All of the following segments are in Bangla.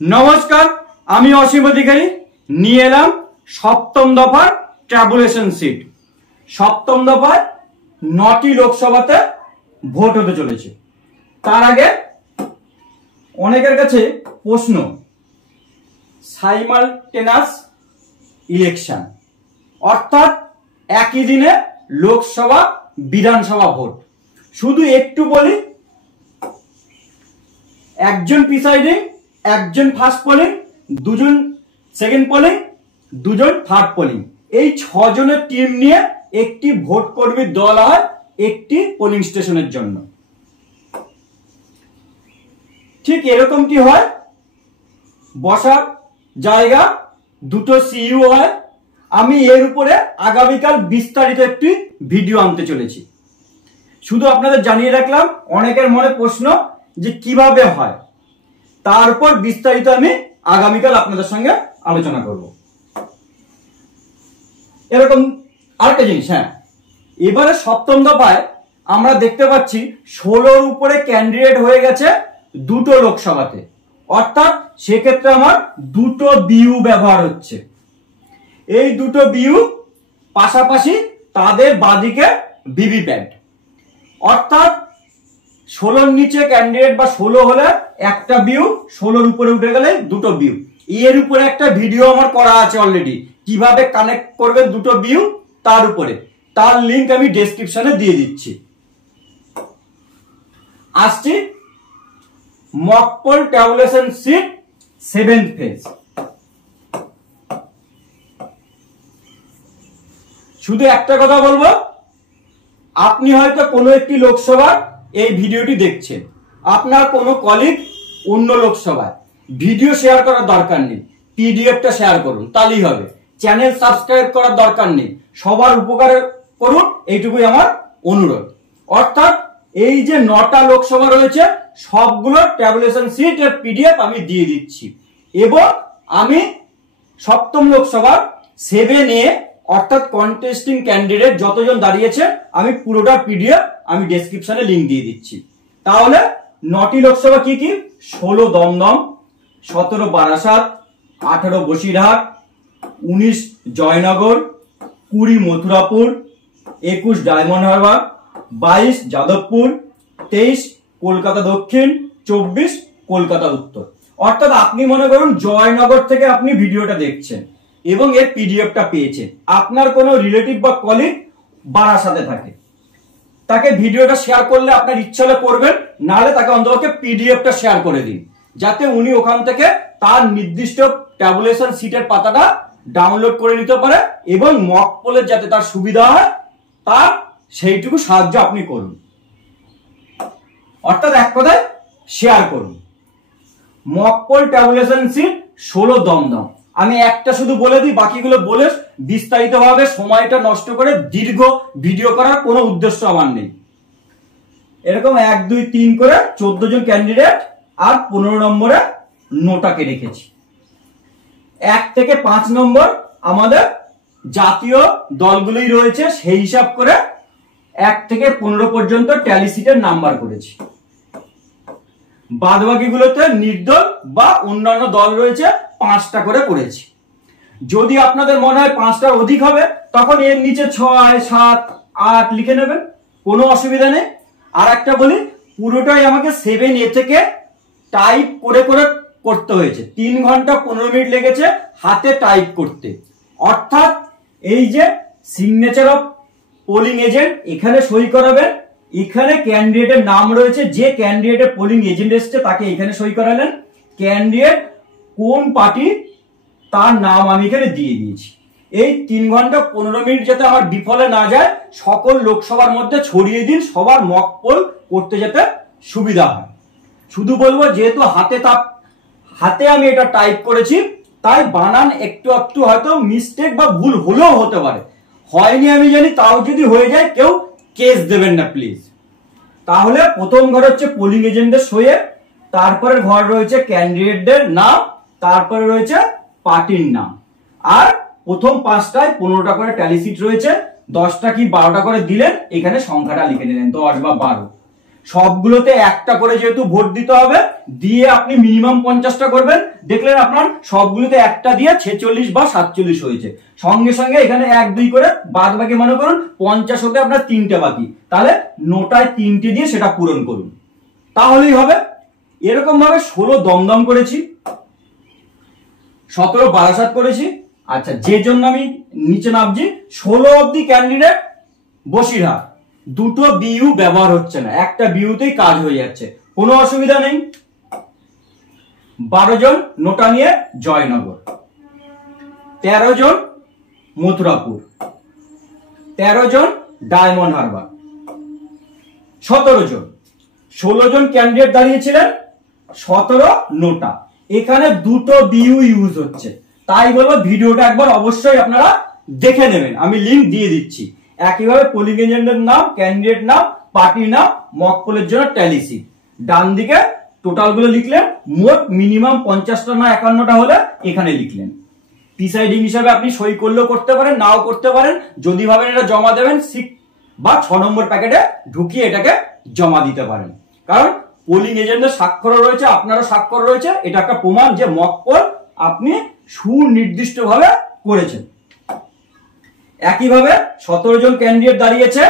নমস্কার, আমি অসীম অধিকারী নিয়ে এলাম সপ্তম দফার ট্যাবুলেশন সিট। সপ্তম দফায় 9টি লোকসভাতে ভোট হতে চলেছে। তার আগে অনেকের কাছে প্রশ্ন, সাইমালটেনাস ইলেকশন অর্থাৎ একই দিনে লোকসভা বিধানসভা ভোট। শুধু একটু বলি, একজন প্রিসাইডিং, একজন ফার্স্ট পোলিং, দুজন সেকেন্ড পোলিং, দুজন থার্ড পোলিং, এই 6 জনের টিম নিয়ে একটি ভোট কর্মীর দল হয় একটি পোলিং স্টেশনের জন্য। ঠিক এরকমটি হয়, বসার জায়গা, দুটো সিইউ হয়। আমি এর উপরে আগামীকাল বিস্তারিত একটি ভিডিও আনতে চলেছি। শুধু আপনাদের জানিয়ে রাখলাম, অনেকের মনে প্রশ্ন যে কিভাবে হয়, তারপর বিস্তারিত আমি আগামীকাল আপনাদের সঙ্গে আলোচনা করব। এরকম আরেকটা জিনিস, এবারে সপ্তম দফায় আমরা দেখতে পাচ্ছি 16-র উপরে ক্যান্ডিডেট হয়ে গেছে দুটো লোকসভাতে, অর্থাৎ সেক্ষেত্রে আমার দুটো বিইউ ব্যবহার হচ্ছে। এই দুটো বিইউ পাশাপাশি তাদের বাদিকে ভিভিপ্যাট, অর্থাৎ 16-র নিচে ক্যান্ডিডেট বা 16 হলে একটা বিইউ, 16-র উপরে উঠে গেলে দুটো বিইউ। এর উপরে একটা ভিডিও আমার করা আছে অলরেডি, কিভাবে কানেক্ট করবেন দুটো বিইউ, তার উপরে, তার লিংক আমি ডেসক্রিপশনে দিয়ে দিচ্ছি। আসছি mock poll tabulation sheet 7th phase. শুধু একটা কথা বলবো, আপনি হয়তো কোনো একটি লোকসভার এই ভিডিওটি দেখছেন, আপনার কোনো কলিগ অন্য লোকসভায়, ভিডিও শেয়ার করার দরকার নেই, পিডিএফটা শেয়ার করুন, তাহলেই হবে। চ্যানেল সাবস্ক্রাইব করার দরকার নেই, সবার উপকার করুন, এইটুকুই আমার অনুরোধ। অর্থাৎ এই যে 9টা লোকসভা রয়েছে, সবগুলো ট্যাবুলেশন সিট এর পিডিএফ আমি দিয়ে দিচ্ছি। এবং আমি সপ্তম লোকসভার 7A অর্থাৎ কন্টেস্টিং ক্যান্ডিডেট যতজন দাঁড়িয়েছে, আমি পুরোটা পিডিএফ আমি ডেসক্রিপশনে লিংক দিয়ে দিচ্ছি। তাহলে 9টি লোকসভা কি কি: 16 দমদম, 17 বারাসাত, 18 বসিরহাট, 19 জয়নগর, 20 মথুরাপুর, 21 ডায়মন্ড হারবার, 22 যাদবপুর, 23 কলকাতা দক্ষিণ, 24 কলকাতা উত্তর। অর্থাৎ আপনি মনে করুন জয়নগর থেকে আপনি ভিডিওটা দেখছেন এবং এর পিডিএফটা পেয়েছেন, আপনার কোনো রিলেটিভ বা কলিগ বারাসাতে থাকে, তাকে ভিডিওটা শেয়ার করলে আপনার ইচ্ছা হলে করবেন, নাহলে তাকে অন্তত পিডিএফটা শেয়ার করে দিন, যাতে উনি ওখান থেকে তার নির্দিষ্ট ট্যাবুলেশন সিটের পাতাটা ডাউনলোড করে নিতে পারে এবং মক পোলের যাতে তার সুবিধা হয়, তার সেইটুকু সাহায্য আপনি করুন। অর্থাৎ এক কথায় শেয়ার করুন। Mock poll tabulation sheet 16 Dum Dum. আমি একটা শুধু বলে দিই, বাকিগুলো বলে বিস্তারিতভাবে সময়টা নষ্ট করে দীর্ঘ ভিডিও করার কোনো উদ্দেশ্য আমার নেই। এরকম 1, 2, 3 করে 14 জন ক্যান্ডিডেট আর 15 নম্বরে নোটাকে রেখেছি। 1 থেকে 5 নম্বর আমাদের জাতীয় দলগুলোই রয়েছে, সেই হিসাব করে 1 থেকে 15 পর্যন্ত ট্যালি সিটের নাম্বার করেছি। বাদবাকিগুলোতে নির্দল বা অন্যান্য দল রয়েছে, 5টা করে করেছি। যদি আপনাদের মনে হয় 5টার অধিক হবে, তখন এর নিচে 6, 7, 8 লিখে নেবেন, কোনো অসুবিধা নেই। আর একটা বলি, পুরোটাই আমাকে 7A থেকে টাইপ করে করে করতে হয়েছে। 3 ঘন্টা 15 মিনিট লেগেছে হাতে টাইপ করতে। অর্থাৎ এই যে সিগনেচার অফ পোলিং এজেন্ট, এখানে সই করাবেন, এখানে ক্যান্ডিডেটের নাম রয়েছে, যে ক্যান্ডিডেটের পোলিং এজেন্ট এসছে তাকে এখানে সই করালেন, ক্যান্ডিডেট কোন পার্টি তার নাম আমি এখানে দিয়ে দিয়েছি। এই 3 ঘন্টা 15 মিনিট যাতে আমার বিফলে না যায়, সকল লোকসভার মধ্যে ছড়িয়ে দিন, সবার মক পোল করতে যাতে সুবিধা হয়। শুধু বলবো, যেহেতু হাতে আমি এটা টাইপ করেছি, তাই বানান একটু একটু হয়তো মিস্টেক বা ভুল হলেও হতে পারে। হয়নি আমি জানি, তাও যদি হয়ে যায় কেউ কেস দেবেন না প্লিজ। তাহলে প্রথম ঘর হচ্ছে পোলিং এজেন্টের সইয়ে, তারপরে ঘর রয়েছে ক্যান্ডিডেটদের নাম, তারপরে রয়েছে পার্টির নাম। আর প্রথম 5টায় 15টা করে ট্যালি সিট রয়েছে, 10টা কি 12টা করে দিলেন, এখানে সংখ্যাটা লিখে নিলেন, 10 বা 12। সবগুলোতে একটা করে যেহেতু ভোট দিতে হবে, দিয়ে আপনি মিনিমাম 50টা করবেন, দেখলেন আপনার সবগুলোতে একটা দিয়ে 46 বা 47 হয়েছে। সঙ্গে সঙ্গে এখানে 1 2 করে বাদ বাকি মনে করুন 50 হতে আপনার 3টে বাকি, তাহলে নোটায় 3টে দিয়ে সেটা পূরণ করুন, তাহলেই হবে। এরকম ভাবে 16 দমদম করেছি, 17 বারাসাত করেছি। আচ্ছা, যে জন্য আমি নিচে নামছি, 16 অব্দি ক্যান্ডিডেট বসিরহাট, দুটো বিইউ ব্যবহার হচ্ছে না, একটা বিইউতেই কাজ হয়ে যাচ্ছে, কোনো অসুবিধা নেই। 12 জন নোটা নিয়ে জয়নগর, 13 জন মথুরাপুর, 13 জন ডায়মন্ড হারবার, 17 জন, 16 জন ক্যান্ডিডেট দাঁড়িয়েছিলেন, 17 নোটা। এখানে দুটো বিইউ ইউজ হচ্ছে, তাই বলবো ভিডিওটা একবার অবশ্যই আপনারা দেখে নেবেন, আমি লিংক দিয়ে দিচ্ছি। একইভাবে পোলিং এজেন্টের নাম, ক্যান্ডিডেট নাম, পার্টি নাম, মক পোলের জন্য ট্যালি শীট, ডান দিকে টোটাল গুলো লিখলেন, মোট মিনিমাম 50টা না 51টা হলে এখানে লিখলেন। প্রিসাইডিং হিসাবে আপনি সই করলেও করতে পারেন, নাও করতে পারেন, যদি ভাবেন এটা জমা দেবেন 6 বা 6 নম্বর প্যাকেটে ঢুকিয়ে এটাকে জমা দিতে পারেন, কারণ পোলিং এজেন্টের স্বাক্ষর রয়েছে, আপনারও স্বাক্ষর রয়েছে, এটা একটা প্রমাণ যে মক পোল আপনি সুনির্দিষ্টভাবে করেছেন। একইভাবে 17 জন ক্যান্ডিডেট দাঁড়িয়েছে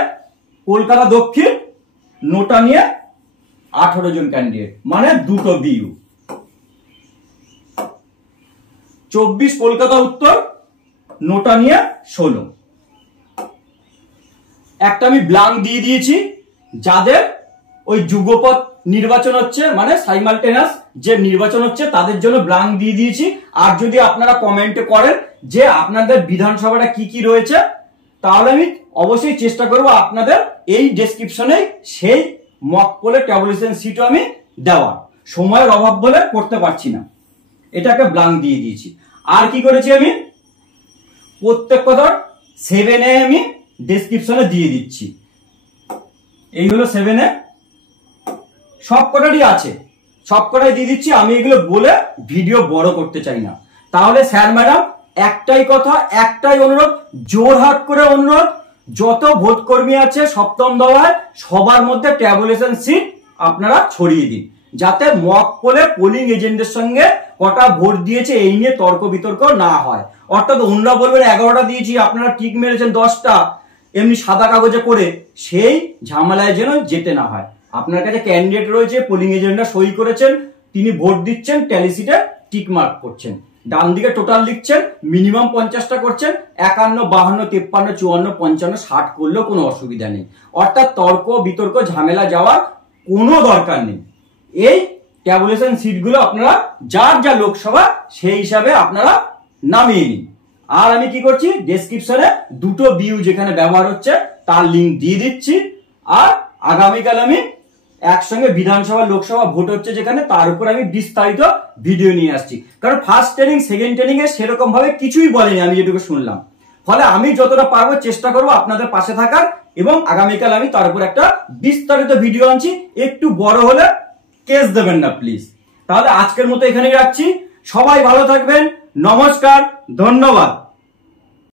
কলকাতা দক্ষিণ, নোটা নিয়ে 18 জন ক্যান্ডিডেট, মানে দুটো বিইউ। 24 কলকাতা উত্তর, নোটা নিয়ে 16। একটা আমি ব্ল্যাঙ্ক দিয়ে দিয়েছি, যাদের ওই যুগপৎ নির্বাচন হচ্ছে, মানে সাইমালটেনাস যে নির্বাচন হচ্ছে তাদের জন্য ব্ল্যাঙ্ক দিয়ে দিয়েছি। আর যদি আপনারা কমেন্টে করেন যে আপনাদের বিধানসভাটা কি কি রয়েছে, তাহলে আমি অবশ্যই চেষ্টা করব আপনাদের এই ডেসক্রিপশনে সেই মক পোলের ট্যাবুলেশন শিটও আমি দেওয়ার, সময়ের অভাব বলে করতে পারছি না, এটাকে ব্ল্যাঙ্ক দিয়ে দিয়েছি। আর কি করেছি আমি, প্রত্যেক কথার 7A আমি ডেসক্রিপশনে দিয়ে দিচ্ছি। এই হলো 7A, সবকটারই আছে, সবকটাই দিয়ে দিচ্ছি। আমি এগুলো বলে ভিডিও বড় করতে চাই না। তাহলে স্যার ম্যাডাম একটাই কথা, একটাই অনুরোধ, জোরহাট করে অনুরোধ, যত ভোট কর্মী আছে সপ্তম দফায় সবার মধ্যে ট্যাবুলেশন শিট আপনারা ছড়িয়ে দিন, যাতে মক পোলে পোলিং এজেন্টের সঙ্গে কটা ভোট দিয়েছে এই নিয়ে তর্ক বিতর্ক না হয়। অর্থাৎ অন্যরা বলবেন 11টা দিয়েছি, আপনারা ঠিক মেরেছেন 10টা, এমনি সাদা কাগজে করে, সেই ঝামেলায় যেন যেতে না হয়। আপনার কাছে ক্যান্ডিডেট রয়েছে, পোলিং এজেন্টরা সই করেছেন, তিনি ভোট দিচ্ছেন, ট্যালি শিটে টিক মার্ক করছেন, ডান দিকে টোটাল লিখছেন, মিনিমাম 50টা করছেন, 51, 52, 53, 54, 55, 60 করলেও কোনো অসুবিধা নেই। অর্থাৎ তর্ক বিতর্ক ঝামেলা যাওয়ার কোনো দরকার নেই। এই ট্যাবুলেশন শিটগুলো আপনারা যার যা লোকসভা সেই হিসাবে আপনারা নামিয়ে নিন। আর আমি কি করছি, ডেসক্রিপশনে দুটো বিইউ যেখানে ব্যবহার হচ্ছে তার লিঙ্ক দিয়ে দিচ্ছি। আর আগামীকাল আমি একসঙ্গে বিধানসভা লোকসভা ভোট হচ্ছে যেখানে, তার উপর আমি বিস্তারিত ভিডিও নিয়ে আসছি। কারণ ফার্স্ট ট্রেনিং সেকেন্ড ট্রেনিং এ সেরকম ভাবে কিছুই বলেনি, আমি যেটুকু শুনলাম। ফলে আমি যতটা পারবো চেষ্টা করবো আপনাদের পাশে থাকার, এবং আগামীকাল আমি তার উপর একটা বিস্তারিত ভিডিও আনছি। একটু বড় হলে কেস দেবেন না প্লিজ। তাহলে আজকের মতো এখানেই রাখছি, সবাই ভালো থাকবেন, নমস্কার, ধন্যবাদ।